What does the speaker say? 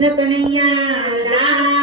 Kanaiya